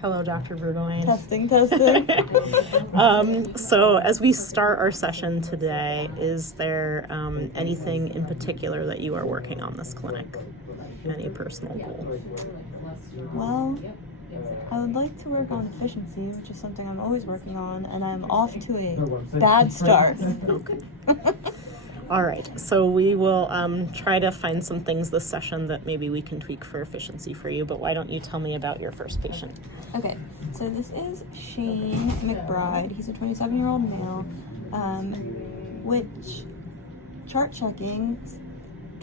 Hello, Dr. Burgoyne. Testing. So as we start our session today, is there anything in particular that you are working on this clinic? Any personal goal? Well, I would like to work on efficiency, which is something I'm always working on, and I'm off to a bad start. Okay. All right, so we will try to find some things this session that maybe we can tweak for efficiency for you, but why don't you tell me about your first patient? Okay, so this is Shane McBride. He's a 27-year-old male, which chart checking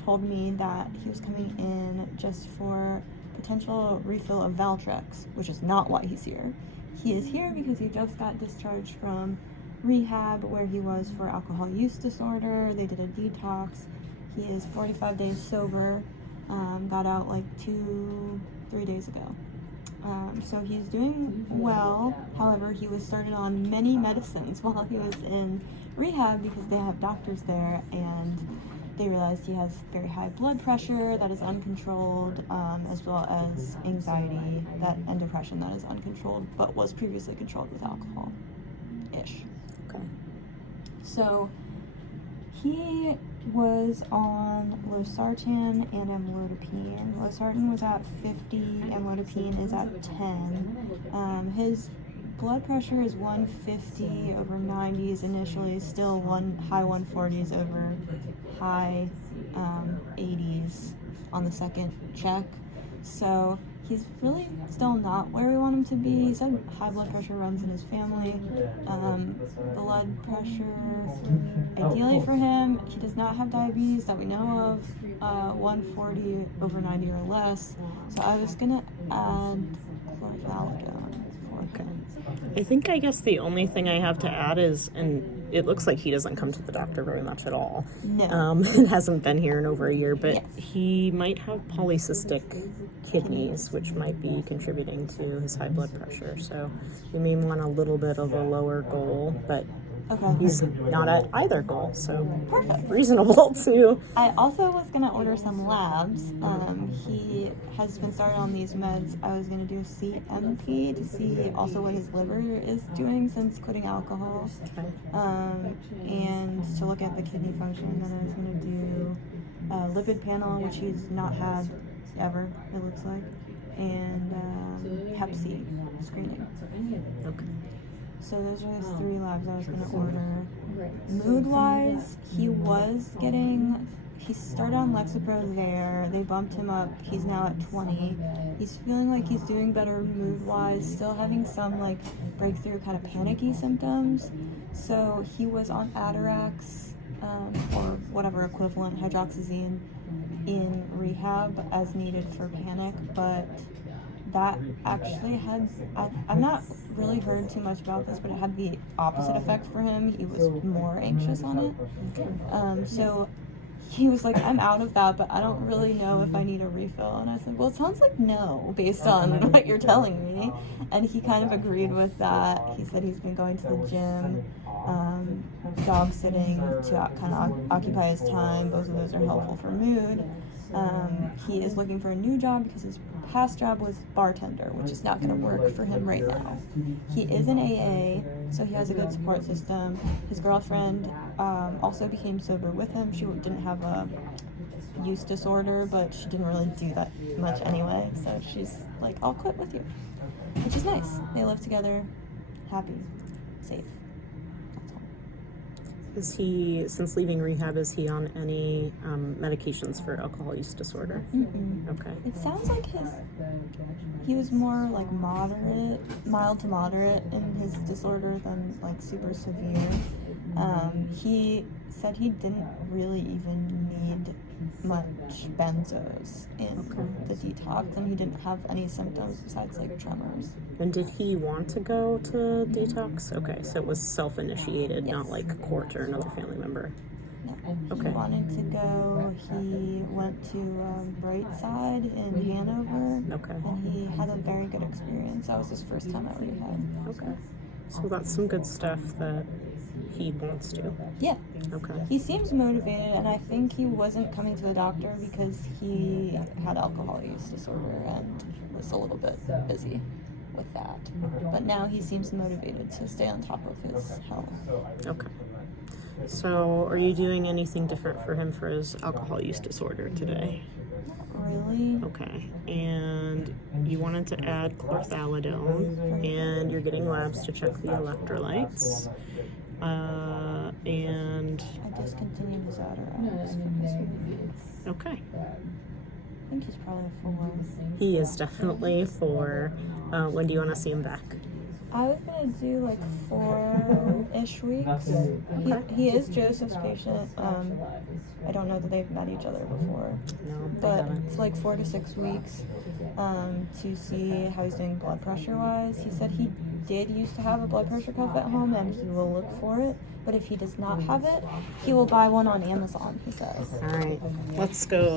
told me that he was coming in just for potential refill of Valtrex, which is not why he's here. He is here because he just got discharged from rehab where he was for alcohol use disorder. They did a detox. He is 45 days sober, got out like 2-3 days ago. So he's doing well. However, he was started on many medicines while he was in rehab because they have doctors there, and they realized he has very high blood pressure that is uncontrolled, as well as anxiety and depression that is uncontrolled, but was previously controlled with alcohol-ish. Okay. So he was on losartan and amlodipine. Losartan was at 50, amlodipine is at 10. His blood pressure is 150 over 90s initially, still high 140s over high 80s on the second check. So he's really still not where we want him to be. He said high blood pressure runs in his family. Blood pressure, ideally for him, he does not have diabetes that we know of, 140 over 90 or less. So I was going to add chlorothalidone for him. I guess the only thing I have to add is, and it looks like he doesn't come to the doctor very much at all. No. And hasn't been here in over a year, but Yes. he might have polycystic kidneys, which might be contributing to his high blood pressure. So you may want a little bit of a lower goal, but Okay. he's not at either goal, so Perfect. reasonable too. I also was going to order some labs. He has been started on these meds. I was going to do CMP to see also what his liver is doing since quitting alcohol. Okay. And to look at the kidney function. Then I was going to do a lipid panel, which he's not had ever, it looks like, and Hep C screening. Okay. So those are the 3 labs I was going to order. Mood-wise, he started on Lexapro there. They bumped him up. He's now at 20. He's feeling like he's doing better mood-wise, still having some like breakthrough kind of panicky symptoms. So he was on Atarax, or whatever equivalent, hydroxyzine, in rehab as needed for panic, but that actually had, I've not really heard too much about this, but it had the opposite effect for him. He was more anxious on it. So he was like, I'm out of that, but I don't really know if I need a refill. And I said, well, it sounds like no, based on what you're telling me. And he kind of agreed with that. He said he's been going to the gym, dog sitting to kind of occupy his time. Both of those are helpful for mood. He is looking for a new job because his past job was bartender, which is not going to work for him right now. He is in AA, so he has a good support system. His girlfriend also became sober with him. She didn't have a use disorder, but she didn't really do that much anyway, so she's like, I'll quit with you, which is nice. They live together, happy, safe. Is he, since leaving rehab, is he on any medications for alcohol use disorder? Mm-mm. Okay. It sounds like he was more like mild to moderate in his disorder than like super severe. He said he didn't really even need much benzos in the detox, and he didn't have any symptoms besides like tremors. And did he want to go to detox? Okay, so it was self-initiated, Yes. not like court or another family member. No. Okay. He wanted to go. He went to Brightside in Hanover, Okay. and he had a very good experience. That was his first time at rehab. Okay. So that's some good stuff that he wants to. Yeah. Okay. He seems motivated, and I think he wasn't coming to the doctor because he had alcohol use disorder and was a little bit busy with that. But now he seems motivated to stay on top of his health. Okay. So, are you doing anything different for him for his alcohol use disorder today? Really? Okay. And you wanted to add chlorthalidone, and you're getting labs to check the electrolytes. And I discontinued his Atarax for this week. okay. I think he's probably a 4. He is definitely 4. When do you want to see him back? I was gonna do like 4-ish weeks. He is Joseph's patient. I don't know that they've met each other before, No, they but haven't. it's like 4 to 6 weeks to see how he's doing blood pressure wise. He said he did used to have a blood pressure cuff at home, and he will look for it. But if he does not have it, he will buy one on Amazon. He says. All right, let's go